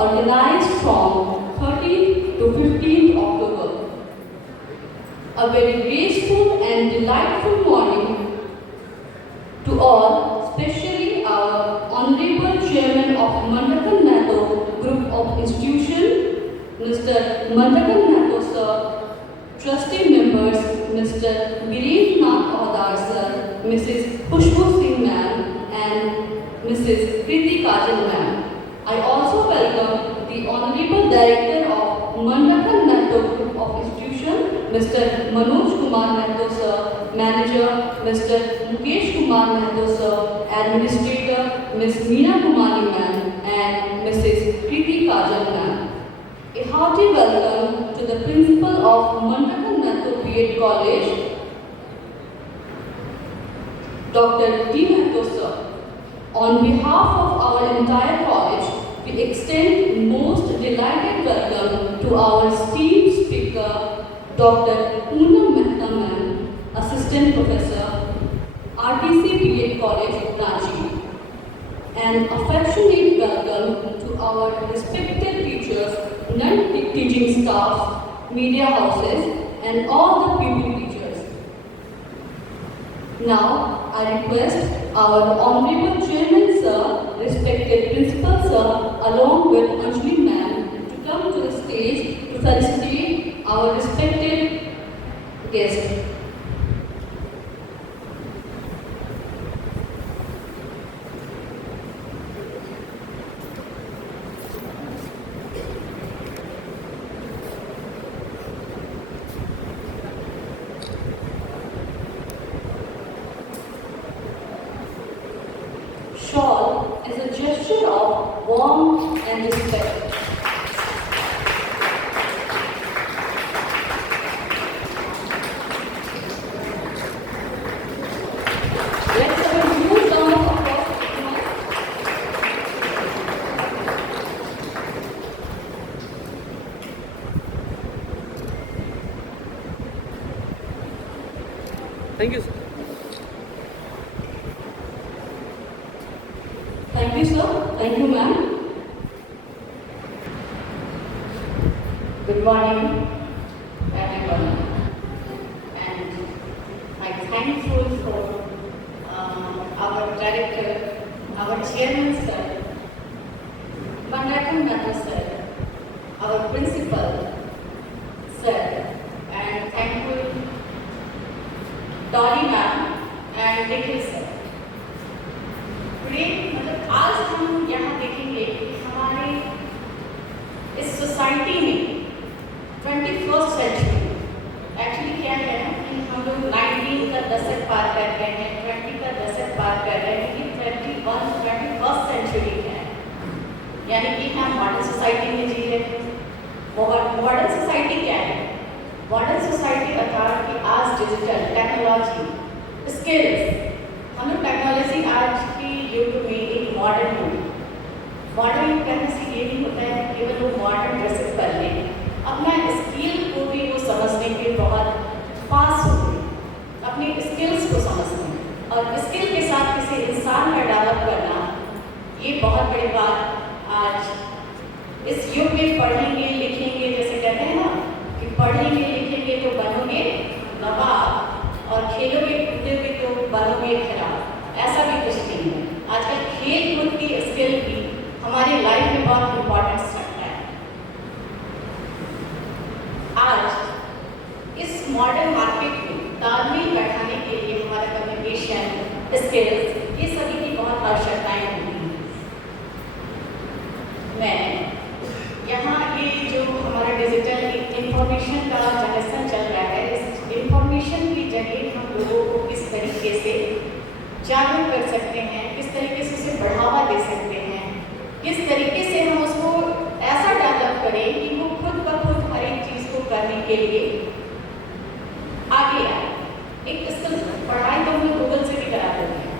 organized from 13th to 15th October. A very graceful and delightful morning to all, especially our Honorable Chairman of Mandakan Natho Group of Institution, Mr. Mandakan Natho Sir, Trustee Members, Mr. Viren Nath Awadar Sir, Mrs. Khushbu Singh Ma'am, and Mrs. Kriti Kajal Ma'am. I also welcome the Honorable Director of Mandakan Natho Group of Institution, Mr. Manoj Kumar Natho Sir, Manager, Mr. Mukesh Kumar Natho Sir, Administrator, Ms. Meena Kumari Ma'am, and Mrs. Kriti Kajal Ma'am. A hearty welcome to the Principal of Mandakan Natho B.Ed College, Dr. D. Natho Sir. On behalf of our entire college, we extend most delighted welcome to our esteemed speaker, Dr. Poonam Mehta Ma'am, Assistant Professor, RTC B.Ed College, Ranchi. An affectionate welcome to our respected teachers, non-teaching staffs, media houses, and all the pupil teachers. Now, I request our Honorable Chairman Sir, respected Principal Sir, along with Anjali Ma'am, to come to the stage to felicitate our respected guest. Shawl is a gesture of warmth and respect. Let's have a huge round of applause. Thank you, sir. Thank you, sir. Thank you, ma'am. Good morning, everyone. And I'm thankful for our director, our chairman, sir, Mandakan Natho sir, our principal, sir, and thankful Dolly ma'am and Nikhil sir. मतलब आज हम यहाँ देखेंगे कि हमारे इस society में 21st century actually क्या है कि हम लोग 19 का दशक पार कर रहे हैं, 20 का दशक पार कर रहे हैं, कि 21st सेंचुरी है, यानी कि हम मॉडर्न सोसाइटी में जी रहे हैं। मॉडर्न सोसाइटी क्या है? मॉडर्न सोसाइटी अर्थात कि आज डिजिटल टेक्नोलॉजी स्किल्स, हम लोग टेक्नोलॉजी आज की युग में एक मॉडर्न युग कहने से ये नहीं होता है कि केवल वो मॉडर्न ड्रेसेस कर लें, अपना स्किल को भी वो समझने के बहुत पास हो गए, अपने स्किल्स को समझने और स्किल के साथ किसी इंसान का डेवलप करना, ये बहुत बड़ी बात आज इस युग में पढ़ेंगे लिखेंगे, जैसे कहते हैं ना कि पढ़ेंगे लिखेंगे तो बनोगे नवाब और खेलोगे कूदोगे तो बनोगे खिलाफ, ऐसा भी कुछ नहीं है। आजकल खेल कूद की स्किल भी हमारे लाइफ में बहुत इम्पोर्टेंस रखता है। आज इस मॉडर्न मार्केट में तालमेल बैठाने के लिए हमारा कम्युनिकेशन स्किल्स, ये सभी की बहुत आवश्यकताएं होती हैं। मैं यहाँ ये जो हमारा डिजिटल इंफॉर्मेशन का जनरेशन चल रहा है, इस इंफॉर्मेशन की जगह हम लोगों को किस तरीके से जागरूक कर सकते हैं, किस तरीके से उसे बढ़ावा दे सकते हैं, किस तरीके से हम उसको ऐसा डेवलप करें कि वो खुद ब खुद हर एक चीज़ को करने के लिए आगे आए। एक स्किल्स पढ़ाई तो हम लोग गूगल से भी करा देते हैं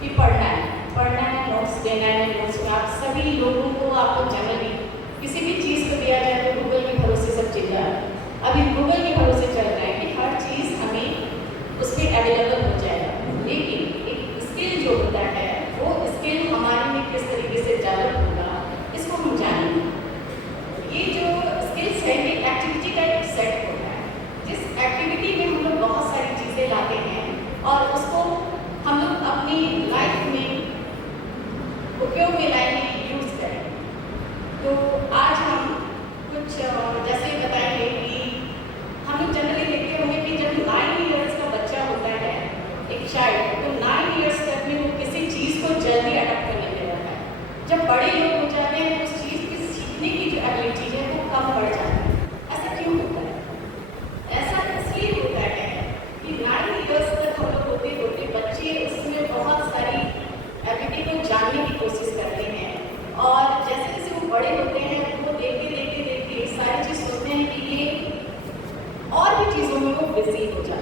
कि पढ़ना है, नोट्स देना है, नोट्स में आप सभी लोगों को आपको जनरली किसी भी चीज़ को दिया जाए तो गूगल के भरोसे सब चीज़ है। अभी गूगल के भरोसे चल रहा है कि हर चीज़ हमें उस पर अवेलेबल हो जाएगा, लेकिन एक स्किल जो होता है वो स्किल हमारे में किस तरीके से डेवलप होगा, इसको हम जानेंगे।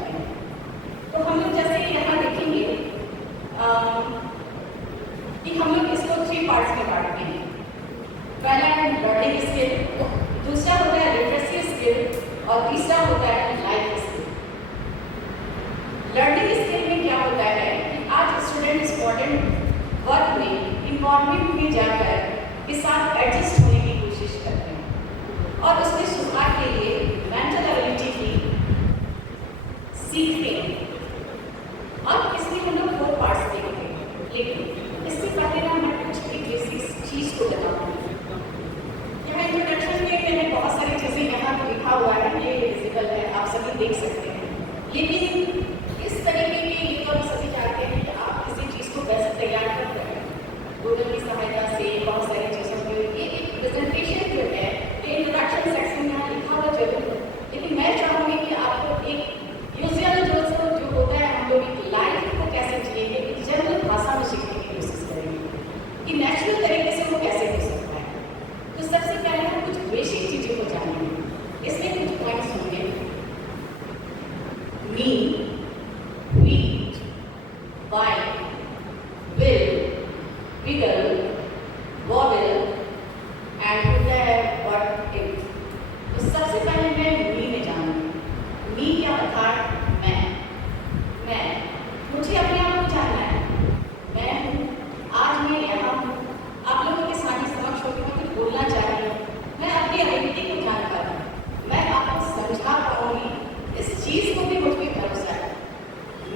जाते हैं। तो हम लोग जैसे यहाँ देखेंगे कि हम लोग इसको 3 पार्ट्स में बांटते हैं। पहला है लर्निंग स्किल, दूसरा होता है लिटरेसी स्किल और तीसरा होता है लाइफ स्किल। लर्निंग स्किल में क्या होता है कि आज स्टूडेंट इम्पॉर्टेंट वर्क में इन्वायरमेंट में जाकर के साथ एडजस्ट होने की कोशिश करते हैं और उसमें सुधार के लिए मेंटल एबिलिटी की सीखते हैं। अब इसमें हम लोग 4 पार्ट्स देखेंगे, लेकिन इससे पहले ना मैं कुछ एक बेसिक चीज़ को बताऊँगी। यहाँ इंट्रोडक्शन में मैंने बहुत सारी चीज़ें यहाँ पे लिखा हुआ है, ये विजिबल है, आप सभी देख सकते हैं। लेकिन इस तरीके की ये तो हम सभी जानते हैं कि आप किसी चीज़ को कैसे तैयार करते हैं गूगल की सहायता से, बहुत सारी चीज़ों के ये एक प्रेजेंटेशन जो है ये इंट्रोडक्शन सेक्शन में यहाँ लिखा हुआ जरूर है, लेकिन मैं चाहूँगी कि आपको एक यूजुअल जो होता है हम लोग एक लाइफ को कैसे जिएंगे एक जनरल भाषा में सीखने की कोशिश करेंगे कि नेचुरल तरीके से वो कैसे हो सकता है। तो सबसे पहले हम कुछ बेसिक चीज़ों को जानेंगे। इसमें कुछ पॉइंट्स होंगे: me, we, why, will, wiggle, vowel and होता है व्हाट इफ। तो सबसे पहले मैं मी में जाऊँगी। मी क्या अर्थात मैं मुझे अपने आप को जानना है। मैं हूँ, आज मैं यहाँ हूँ, आप लोगों के सामने समक्ष होकर मैं कुछ बोलना चाह रही हूँ। मैं अपनी आइडेंटिटी को जान पा रही हूँ, मैं आपको समझा पाऊँगी, इस चीज़ को भी मुझ पर भरोसा है।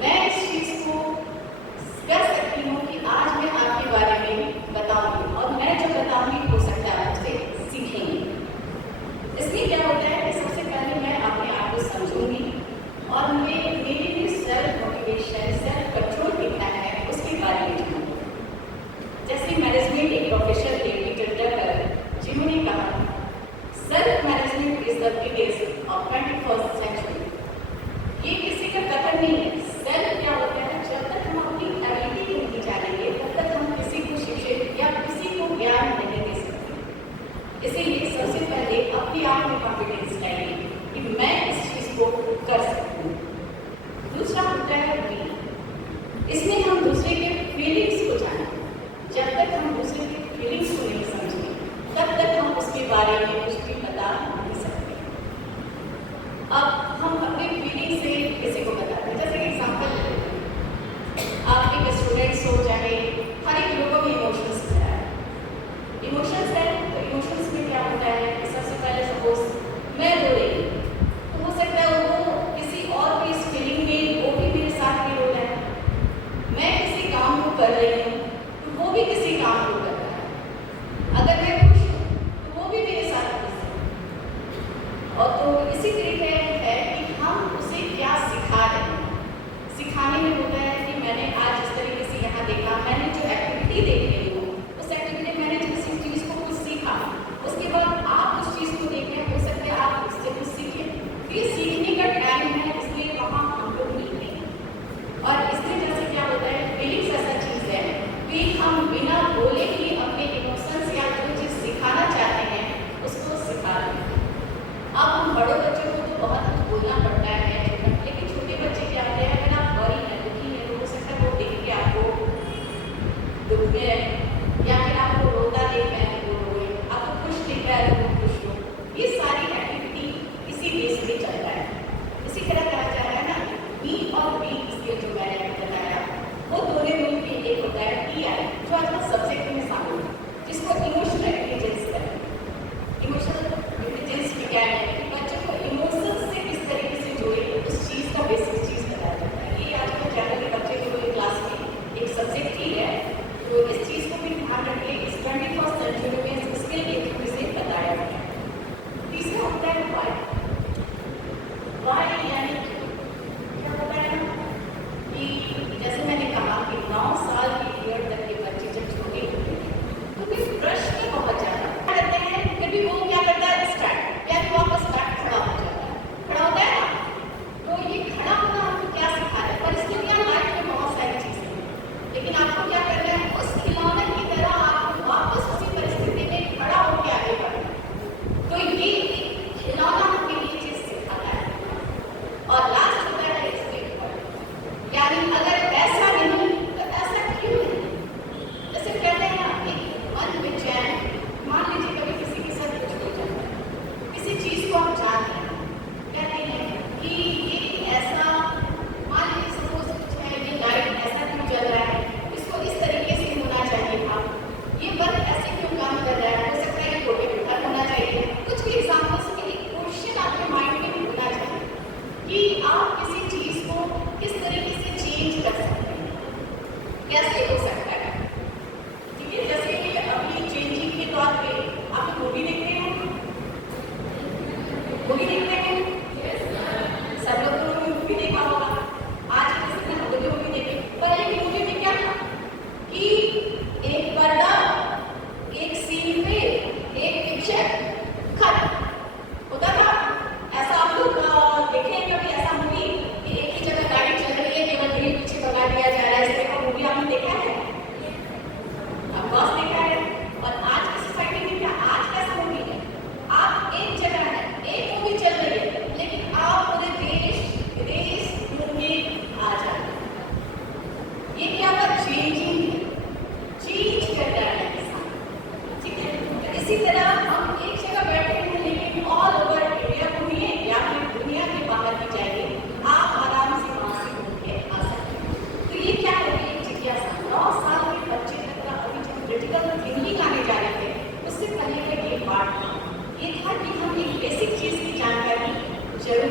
मैं इस चीज़ को कर सकती हूँ कि आज मैं आपके बारे में बताऊँगी और मैं जो बताऊँगी हो सकता है आप मुझसे सीखेंगे। इसमें क्या होता है कि सबसे पहले मैं अपने आप को समझूंगी और मेरे लिए सेल्फ मोटिवेशन, सेल्फ कंट्रोल कितना है उसके बारे में जानूंगी। जैसे मैनेजमेंट एक प्रोफेसर थे पीटर ड्रकर, जिन्होंने कहा self management is the biggest of 21st century. ये किसी का कथन नहीं है। सेल्फ क्या होता है, जब तक हम अपनी एबिलिटी को नहीं जानेंगे तब तक हम किसी को शिक्षित या किसी को ज्ञान नहीं दे सकते। इसीलिए सबसे पहले अपने आप में कॉन्फिडेंस लाइए कि मैं इस चीज़ को कर सकती हूँ। दूसरा होता है वी। इसमें हम दूसरे के फीलिंग्स को जानें। जब तक हम दूसरे के फीलिंग्स को नहीं समझेंगे तब तक हम उसके बारे में कुछ भी बता नहीं सकते। अब हम अपने फीलिंग से किसी को बताते हैं। जैसे एग्जाम्पल आप एक स्टूडेंट्स हो, चाहे हर एक लोगों में इमोशंस है। इमोशंस है तो इमोशंस में क्या होता है कि सबसे पहले सपोज मैं रो रही हूँ तो हो सकता है वो किसी और की इस फीलिंग में वो भी मेरे साथ फील होता है। मैं किसी काम को कर रही हूँ तो वो भी किसी काम को कर रहा है। अगर मैं खुश हूँ तो वो भी मेरे साथ खुश है। और तो इसी तरीके है कि हम उसे क्या सिखा रहे हैं। सिखाने में होता है कि मैंने आज इस तरीके से यहाँ देखा, मैंने जो एक्टिविटी देख रही हूँ उस एक्टिविटी मैंने किसी चीज़ को कुछ सीखा, उसके बाद आप उस चीज़ को देखें, हो सकता है आप उससे कुछ सीखें। फिर सीखने का टाइम है, इसलिए वहाँ हम लोग मिलते हैं। और इसमें जैसे क्या होता है, फीलिंग्स ऐसा चीज़ है कि हम बिना बोले ही अपने इमोशंस या जो चीज़ सिखाना चाहते हैं उसको सिखा रहे हैं। अब हम बड़ों बच्चों को तो बहुत कुछ बोलना पड़ता है, लेकिन छोटे बच्चे क्या होते हैं, अगर आप वरी हैं, दुखी हैं, तो हो सकता है वो देख के आपको दुख में है, या फिर आपको रोता देख रहे हैं तो रोए, आपको खुश दिख रहा है तो खुश हो। ये सारी एक्टिविटी इसी बेस पे चलता है।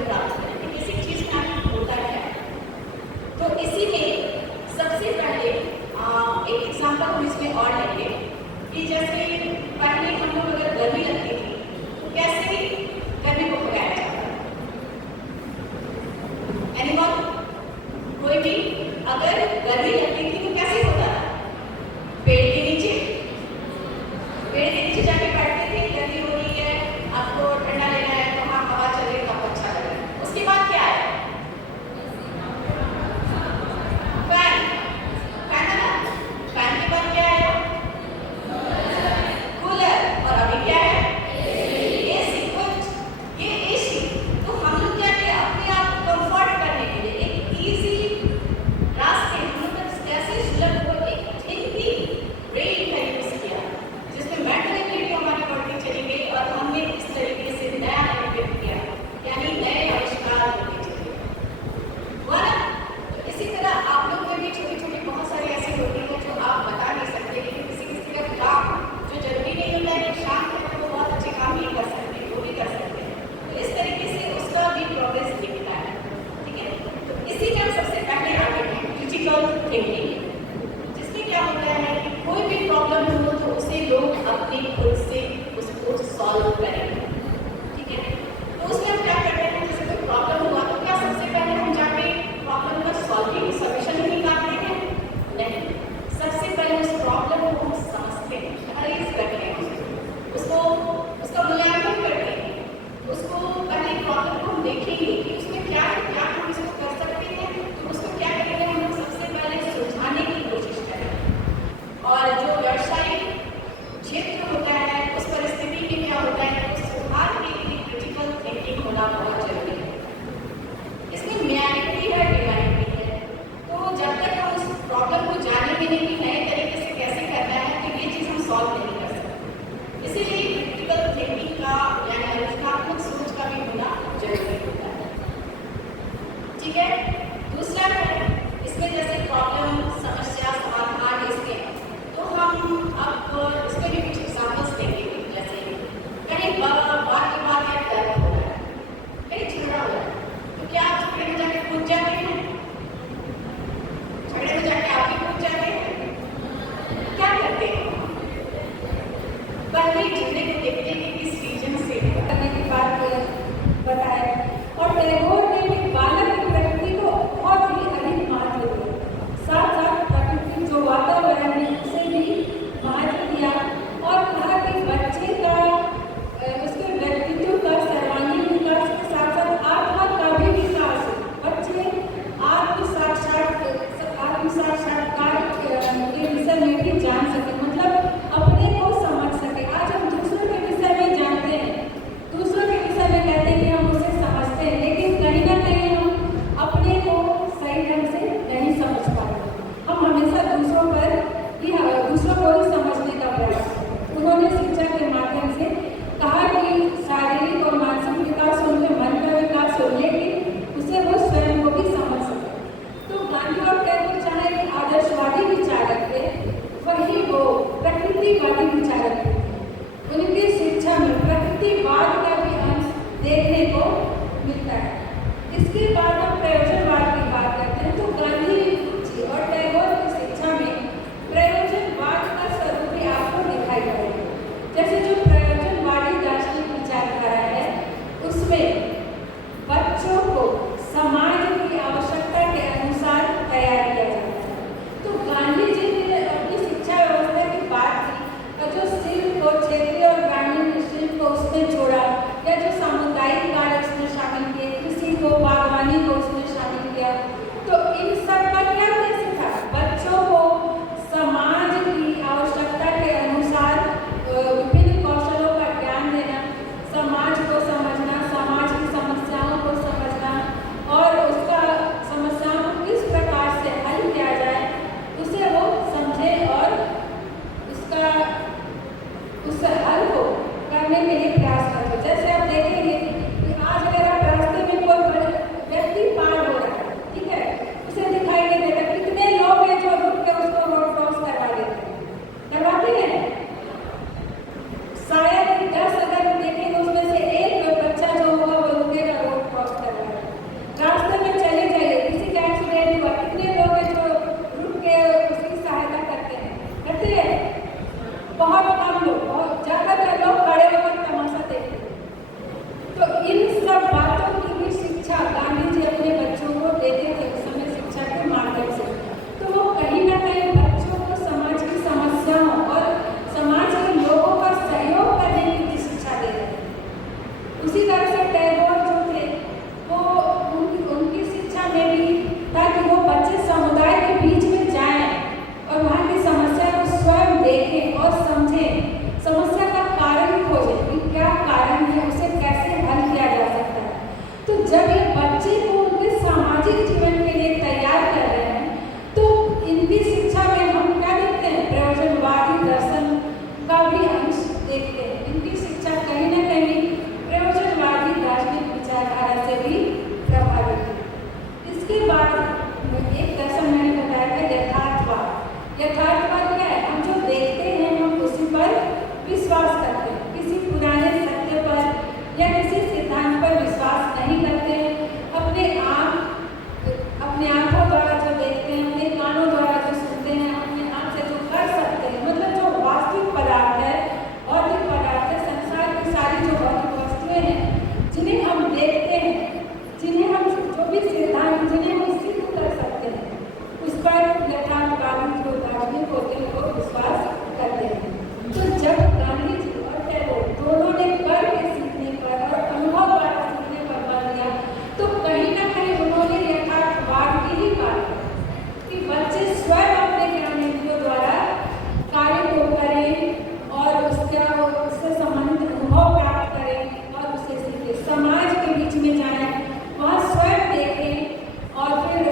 प्राप्त करें। तो किसी चीज़ में आखिर होता क्या है? तो इसी में सबसे पहले एक एग्जाम्पल हम इसमें और लेंगे कि जैसे पहले हम लोग अगर गर्मी लगती थी तो कैसे गर्मी को भगाया जाता है? एनीवन? कोई भी? अगर गर्मी लगती थी तो कैसे होता था? पेड़ के नीचे जाके बैठते थे, गर्मी हो रही है, आपको ठंडा लेना है तो हाँ हवा चल रही है तो आपको अच्छा लग रहा है। उसके बाद क्या है? फैन है ना? फैन के बाद क्या है? कूलर। और अभी क्या है? एसी। कुछ ये एसी तो हम लोग क्या किया अपने आप कंफर्ट करने के लिए एक इजी रास्ते हम लोग कैसे सुलभ को एक हिंदी रेल का यूज किया जिसमें मेट्रो हमारी बढ़ती चली गई और हमने इस तरीके से नया इन्वेंट किया, यानी नए आविष्कार होते चले हुआ ना। तो इसी तरह आप लोग में भी छोटी छोटी बहुत सारी ऐसी होती है जो आप बता नहीं सकते, लेकिन किसी किसी का काम जो जरूरी नहीं होता है कि शाम तक वो बहुत अच्छे काम नहीं कर सकते, वो भी कर सकते हैं। तो इस तरीके से उसका भी प्रोग्रेस दिखता है। ठीक है, तो इसी में हम सबसे पहले आगे हैं क्रिटिकल थिंकिंग, जिसमें क्या होता है कि कोई भी प्रॉब्लम हो तो उसे लोग अपनी खुद से उसको सॉल्व करेंगे। ठीक है, तो उसमें हम क्या करते हैं, जैसे कोई प्रॉब्लम हुआ तो क्या सबसे पहले हम जाके प्रॉब्लम का सॉल्विंग सोल्यूशन ही निकालते हैं? नहीं, सबसे पहले उस प्रॉब्लम को हम समझते हैं, एनालाइज करते हैं, उसको उसका मूल्यांकन करते हैं, उसको पहले प्रॉब्लम को हम देखेंगे कि उसमें क्या है, क्या हम इसको कर सकते हैं। तो उसको क्या करेंगे, हम लोग सबसे पहले सुलझाने की कोशिश करें। और जो व्यावसायिक क्षेत्र होता है उस परिस्थिति में क्या होता है, तो सुधार के लिए क्रिटिकल थिंकिंग होना बहुत जरूरी है। इसमें म्यानिटी है, डिमानिटी है। तो जब तक हम उस प्रॉब्लम को जानेंगे नहीं कि नए तरीके से कैसे करना है तो ये चीज़ हम सॉल्व नहीं कर सकते। इसीलिए क्रिटिकल थिंकिंग का यानी रचनात्मक सोच का भी होना जरूरी होता है। ठीक है, दूसरा है इसमें जैसे प्रॉब्लम, समस्या, समाधान इसके, तो हम अब इसमें भी कुछ एग्जाम्पल्स देंगे। जैसे कहीं बात के बाद या दर्द हो रहा है, कहीं झगड़ा हो रहा है, तो क्या आप झगड़े में जाके कूद जाते हैं? झगड़े में जाके आप भी कूद जाते हैं? क्या करते हैं? पहले झगड़े को देखते हैं कि किस रीजन से करने की बात बताया। और टैगोर ने भी बालक की प्रकृति को बहुत ही अधिक महत्व दिया, साथ साथ प्रकृति जो वातावरण है उसे भी महत्व दिया और कहा कि बच्चे का उसके व्यक्तित्व का सर्वांगीण विकास के साथ साथ आत्मा का भी विकास है। बच्चे आत्म साक्षात्कार के विषय में भी जान सके, मतलब अपने को समझ सके। आज हम दूसरों के विषय में जानते हैं, दूसरों के विषय में कहते हैं कि हम उसे समझते हैं, लेकिन कहीं ना कहीं हम अपने को सही ढंग से नहीं समझ पाते। हम हमेशा दूसरों को ही समझने का प्रयास करते। उन्होंने शिक्षा के माध्यम से कहा कि शारीरिक और मानसिक विकास हो, उनके मन का विकास हो, लेकिन उसे वो स्वयं को भी समझ सके। तो गांधी और टैगोर चाहे कि आदर्शवादी विचारक थे, वही वो प्रकृतिवादी विचारक थे। उनकी शिक्षा में प्रकृतिवाद का भी अंश देखने को मिलता है। इसके बाद हम प्रयोजनवाद की बात करते हैं, तो गांधी जी और टैगोर की शिक्षा में प्रयोजनवाद का स्वरूप भी आपको दिखाई पड़ेगा। जैसे जो प्रयोजनवादी दार्शनिक विचारधारा है उसमें बच्चों को समाज की आवश्यकता के अनुसार तैयार किया जाता है। तो गांधी जी ने अपनी शिक्षा व्यवस्था की बात की और जो शिल्प को, क्षेत्रीय और ग्रामीण शिल्प को उसने जोड़ा, या जो सामुदायिक कार्य उसने शामिल किए, कृषि को, बागवानी को, जब ये बच्चे को उनके सामाजिक जीवन के लिए तैयार कर रहे हैं, तो इनकी शिक्षा में हम क्या देखते हैं? प्रयोजनवादी दर्शन का भी अंश देखते हैं। इनकी शिक्षा कहीं ना कहीं प्रयोजनवादी दार्शनिक विचारधारा से भी प्रभावित है। इसके बाद एक दर्शन मैंने बताया था यथार्थवाद। यथार्थवाद क्या है? हम जो देखते हैं हम उसी पर विश्वास करते हैं, किसी पुराने सत्य पर या किसी सिद्धांत पर विश्वास नहीं करते हैं। अपने आंखों द्वारा जो देखते हैं, अपने कानों द्वारा जो सुनते हैं, अपने आप से जो कर सकते हैं, मतलब जो वास्तविक पदार्थ है, भौतिक पदार्थ है, संसार की सारी जो भौतिक वस्तुएं हैं जिन्हें हम देखते हैं, जिन्हें हम जो भी सिद्धांत जिन्हें हम सिद्ध कर सकते हैं, उस पर यथार्थवादी जो दार्शनिक होते हैं वो विश्वास करते हैं। तो जब गांधी जी और टैगोर दोनों ने कर के सीखने पर और अनुभव द्वारा सीखने पर बल दिया, तो कहीं ना कहीं उन्होंने यथार्थवाद की ही बात की कि बच्चे स्वयं अपने ज्ञानेंद्रियों द्वारा कार्य को करें और उससे संबंधित अनुभव प्राप्त करें और उसे सीखें, समाज के बीच में जाएं, वहाँ स्वयं देखें और फिर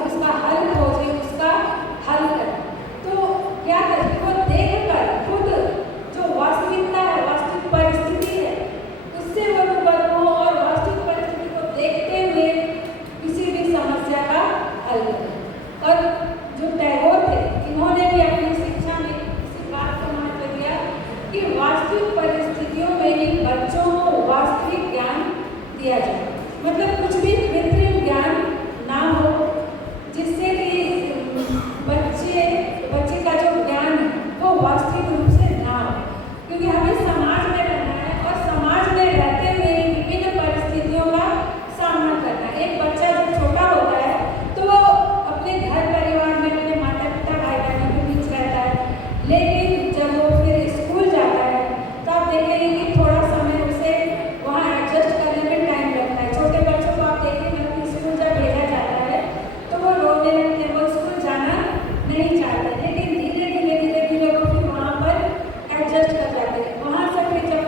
उसका हल खोजें, उसका हल करें। तो क्या करें? वो देखकर खुद जो वास्तविकता है, वास्तविक परिस्थिति है, उससे वो रूबरू हो और वास्तविक परिस्थिति को देखते हुए किसी भी समस्या का हल करें। और जो टैगोर थे, इन्होंने भी अपनी शिक्षा में इसी बात को महत्व दिया कि वास्तविक परिस्थितियों में ही बच्चों को वास्तविक ज्ञान दिया जाए, मतलब कुछ भी कृत्रिम ज्ञान ना हो, जिससे कि बच्चे का जो ज्ञान है वो वास्तविक रूप से ना हो। क्योंकि हमें समाज में रहना है और समाज में रहते हुए विभिन्न परिस्थितियों का सामना करना है। एक बच्चा जब छोटा होता है तो वो अपने घर परिवार में अपने माता पिता भाई बहनों के बीच रहता है, लेकिन जब वो फिर स्कूल जाता है तो आप देखेंगे कि थोड़ा समय उसे वहाँ एडजस्ट करने में टाइम लगता है। छोटे बच्चों को आप देखेंगे कि स्कूल जब भेजा जाता है तो वो रोने लगते हैं, वो स्कूल जाना नहीं चाहते, लेकिन धीरे वो फिर वहाँ पर एडजस्ट कर जाते हैं। वहाँ से फिर जब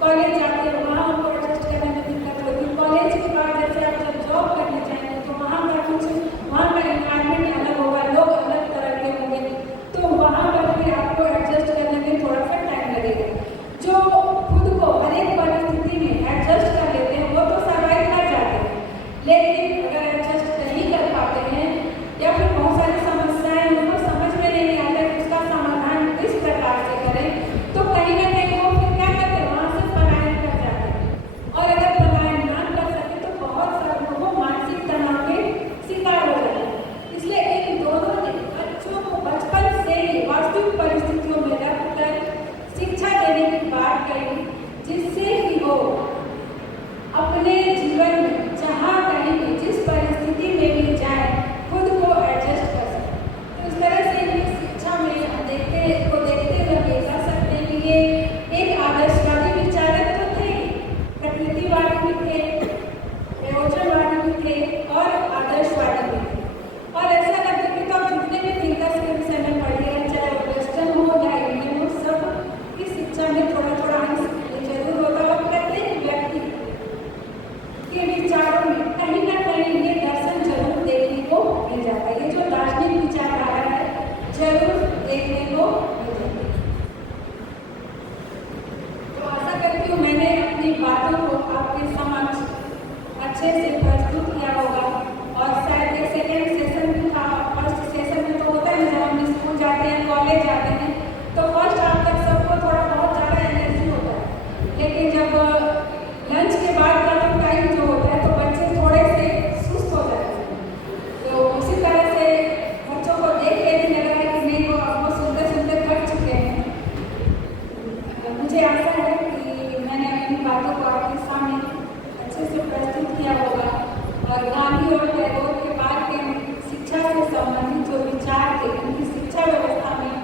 कॉलेज जाते हैं वहाँ उनको एडजस्ट करने में दिक्कत होती है। कॉलेज के बाद जैसे आप जब जॉब करने जाएंगे तो वहाँ का इन्वायरमेंट अलग होगा, लोग अलग तरह के होंगे, तो वहाँ पर फिर आपको एडजस्ट करने में थोड़ा सा टाइम लगेगा। जो खुद को हर एक परिस्थिति में एडजस्ट कर लेते हैं वो तो सर्वाइव कर जाते हैं, लेकिन अगर एडजस्ट नहीं कर पाते हैं या फिर बहुत सारी समस्याएं उनको समझ में नहीं आता है उसका समाधान किस प्रकार से करें, तो कहीं ना कहीं वो फिर क्या करते हैं? वहाँ से पलायन कर जाते हैं। और अगर पलायन ना कर सके तो बहुत सारे लोगों मानसिक तनाव के शिकार हो जाते हैं। इसलिए इन दोनों ने बच्चों को बचपन से ही वास्तविक परिस्थितियों में रखकर शिक्षा देने की बात कही, जिससे कि वो अपने जीवन में जहाँ कहीं भी जिस परिस्थिति में भी जाए खुद को एडजस्ट कर सकें। तो इस तरह से इनकी शिक्षा में हम देखते हुए कह सकते हैं कि ये एक आदर्शवादी विचारक तो थे, प्रकृतिवादी भी थे, प्रयोजनवादी भी थे और आदर्शवादी भी थे। और ऐसा लगता है कि तो आप जितने भी थिंकर्स के विषय में पढ़िए, चाहे वो वेस्टर्न हो या इंडियन हो, सब की शिक्षा में थोड़ा थोड़ा अंश जरूर होता है और प्रत्येक व्यक्ति के विचारों में कहीं ना कहीं ये दर्शन जरूर देखने को मिल जाता है। ये जो दार्शनिक विचारधारा है जरूर देखने को मिल जाती है। तो आशा करती हूँ मैंने अपनी बातों को आपके समक्ष अच्छे से प्रस्तुत किया होगा। और शायद ये सेकेंड सेशन भी था, फर्स्ट सेशन में तो होता है जब हम स्कूल जाते हैं, कॉलेज जाते हैं, तो फर्स्ट हाफ तक सबको थोड़ा बहुत ज़्यादा एनर्जी होता है, लेकिन जब लंच के बाद का जो टाइम जो होता है तो बच्चे थोड़े से सुस्त हो जाते हैं। तो उसी तरह से बच्चों को देख के भी लग रहा है कि नहीं, वो आपको सुनते सुनते थक चुके हैं। मुझे आशा है कि मैंने अपनी बातों को आपके सामने अच्छे से प्रस्तुत किया होगा और गांधी और टैगोर के बाद के शिक्षा से संबंधित जो विचार थे, उनकी शिक्षा व्यवस्था में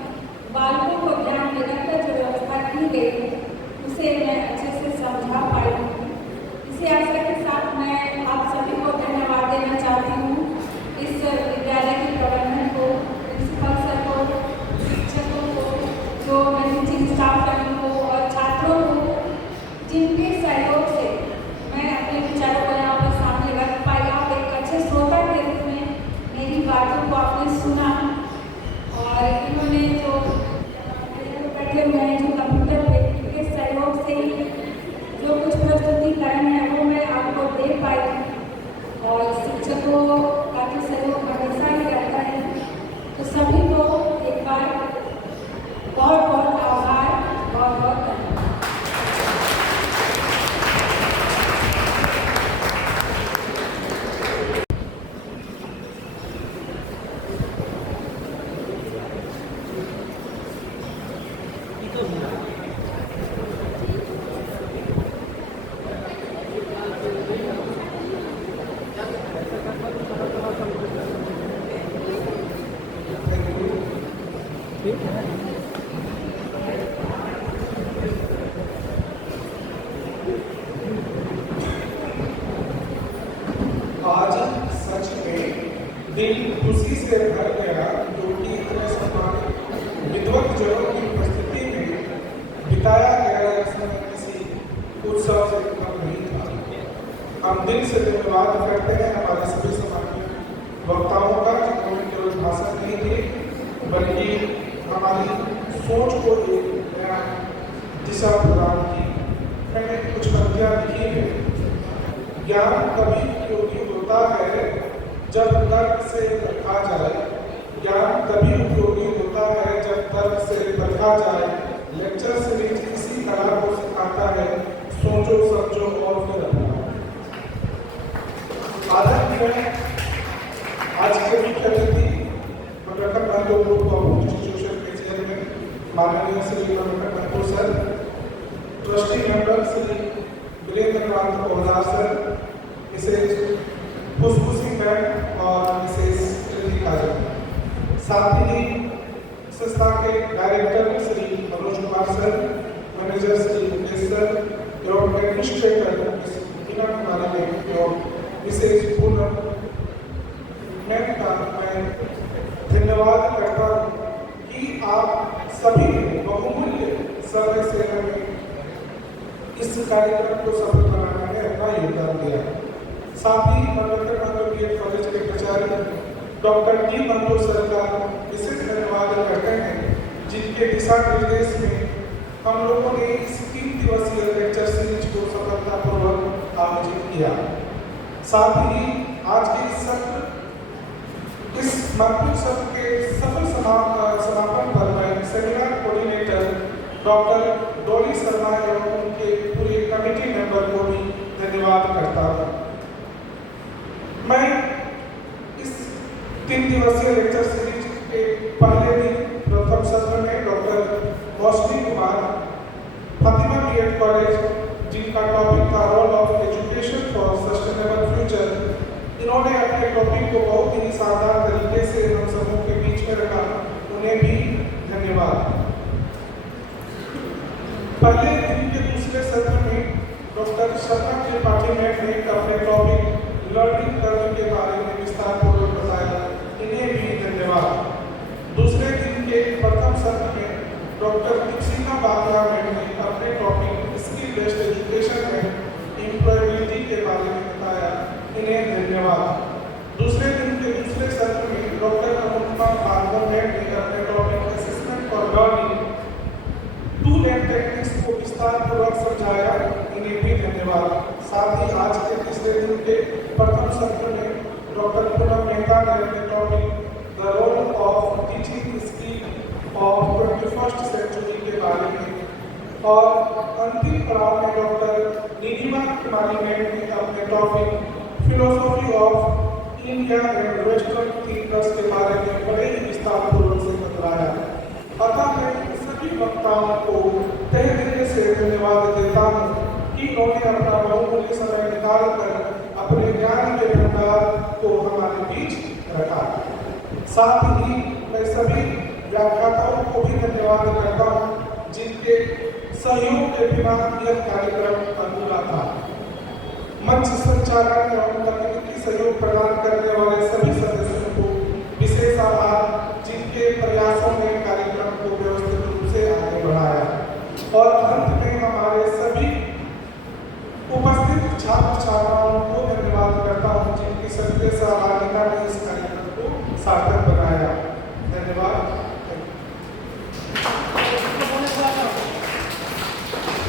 बालकों को ध्यान में रखकर जो व्यवस्था की गई है उसे मैं अच्छे से समझा पाई हूँ। इसी आशा के साथ मैं आप सभी को धन्यवाद देना चाहती हूँ, इस विद्यालय के प्रबंधन को, प्रिंसिपल सर को, शिक्षकों को, जो मैनेजिंग स्टाफ को और छात्रों को, जिनके सहयोग से मैं अपने विचारों तो काफ़ी सहयोग हमेशा ही रहता है। तो सभी को एक बार बहुत बहुत आभार, बहुत बहुत धन्यवाद। आज सच में दिल खुशी से भर गया, क्योंकि इतने सम्मानित विद्वत जनों की उपस्थिति में बिताया गया यह समय किसी उत्सव से कम नहीं था। हम दिल से धन्यवाद करते हैं हमारे सभी सम्मानित वक्ताओं का, जिन्होंने केवल भाषण नहीं दिए बल्कि हमारी सोच को एक नया दिशा प्रदान की। मैंने कुछ पंक्तियां लिखी है। ज्ञान तभी उपयोगी होता है जब तर्क से परखा जाए। ज्ञान तभी उपयोगी होता है जब तर्क से परखा जाए। लेक्चर सीरीज इसी कला को सिखाता है, सोचो समझो और फिर अपनाओ। आदरणीय आज के मुख्य अतिथि doctor Mahato group of institution के चेयरमैन माननीय Shri doctor Mahato sir, trustee member Shri Virendranath Poddar sir, Mrs Khushboo Singh ma'am और मिसेज कृतिका जी, साथ ही संस्था के director Shri Manoj Kumar sir, manager Shri Mukesh sir एवं एडमिनिस्ट्रेटर मीना कुमारी मैम एवं मिसेज पूनम मैम का मैं धन्यवाद करता हूँ कि आप सभी ने बहुमूल्य समय से हमें इस कार्यक्रम को सफल बनाने में अपना योगदान दिया। साथ ही अम्बेडकर महतो बीएड कॉलेज के प्राचार्य डॉक्टर डी महतो सर का विशेष धन्यवाद करते हैं, जिनके दिशा निर्देश में हम लोगों ने इस 3 दिवसीय लेक्चर सीरीज को सफलतापूर्वक आयोजित किया। साथ ही आज के इस महत्वपूर्ण सत्र के सफल समापन पर मैं seminar coordinator doctor Dolly Sharma एवं उनके पूरे कमेटी मेंबर को भी धन्यवाद करता हूँ। मैं इस 3 दिवसीय लेक्चर सीरीज के पहले दिन प्रथम सत्र में doctor Mausami Kumar Fatima BEd college, जिनका टॉपिक था role of education for sustainable future, इन्होंने अपने टॉपिक को बहुत ही शानदार तरीके से हम सबों के बीच में रखा, उन्हें भी धन्यवाद। पहले दिन के दूसरे सत्र में डॉक्टर शर्मा त्रिपाठी मैम ने अपने टॉपिक लर्निंग करने के बारे में विस्तारपूर्वक बताया, इन्हें भी धन्यवाद। दूसरे दिन के प्रथम सत्र में डॉक्टर दीक्षिता बागला मैम ने अपने टॉपिक स्किल बेस्ड एजुकेशन में एम्प्लॉयबिलिटी के बारे में बताया, इन्हें धन्यवाद। दूसरे दिन के दूसरे सत्र में डॉक्टर अनुपमा भार्गव मैम ने अपने topic assessment for learning tool and techniques को विस्तारपूर्वक समझाया, इन्हें भी धन्यवाद। साथ ही आज के तीसरे दिन के प्रथम सत्र में डॉक्टर पूनम मेहता ने अपने topic the role of teaching skill of 21st century के बारे में और अंतिम पड़ाव में डॉक्टर नीलिमा कुमारी मैम ने अपने topic philosophy of India and western thinkers के बारे में बड़े ही विस्तारपूर्वक से बताया। अतः मैं सभी वक्ताओं को तहे दिल से धन्यवाद देता हूँ कि उन्होंने अपना बहुमूल्य समय निकालकर अपने ज्ञान के भंडार को हमारे बीच रखा। साथ ही मैं सभी व्याख्याताओं को भी धन्यवाद करता हूँ, जिनके सहयोग के बिना यह कार्यक्रम अधूरा था। मंच संचालन एवं तकनीकी सहयोग प्रदान करने वाले सभी सदस्यों को विशेष आभार, जिनके प्रयासों ने कार्यक्रम को व्यवस्थित रूप से आगे बढ़ाया। और अंत में हमारे सभी उपस्थित छात्र छात्राओं को धन्यवाद करता हूँ, जिनकी सक्रिय सहभागिता ने इस कार्यक्रम को सार्थक बनाया। धन्यवाद।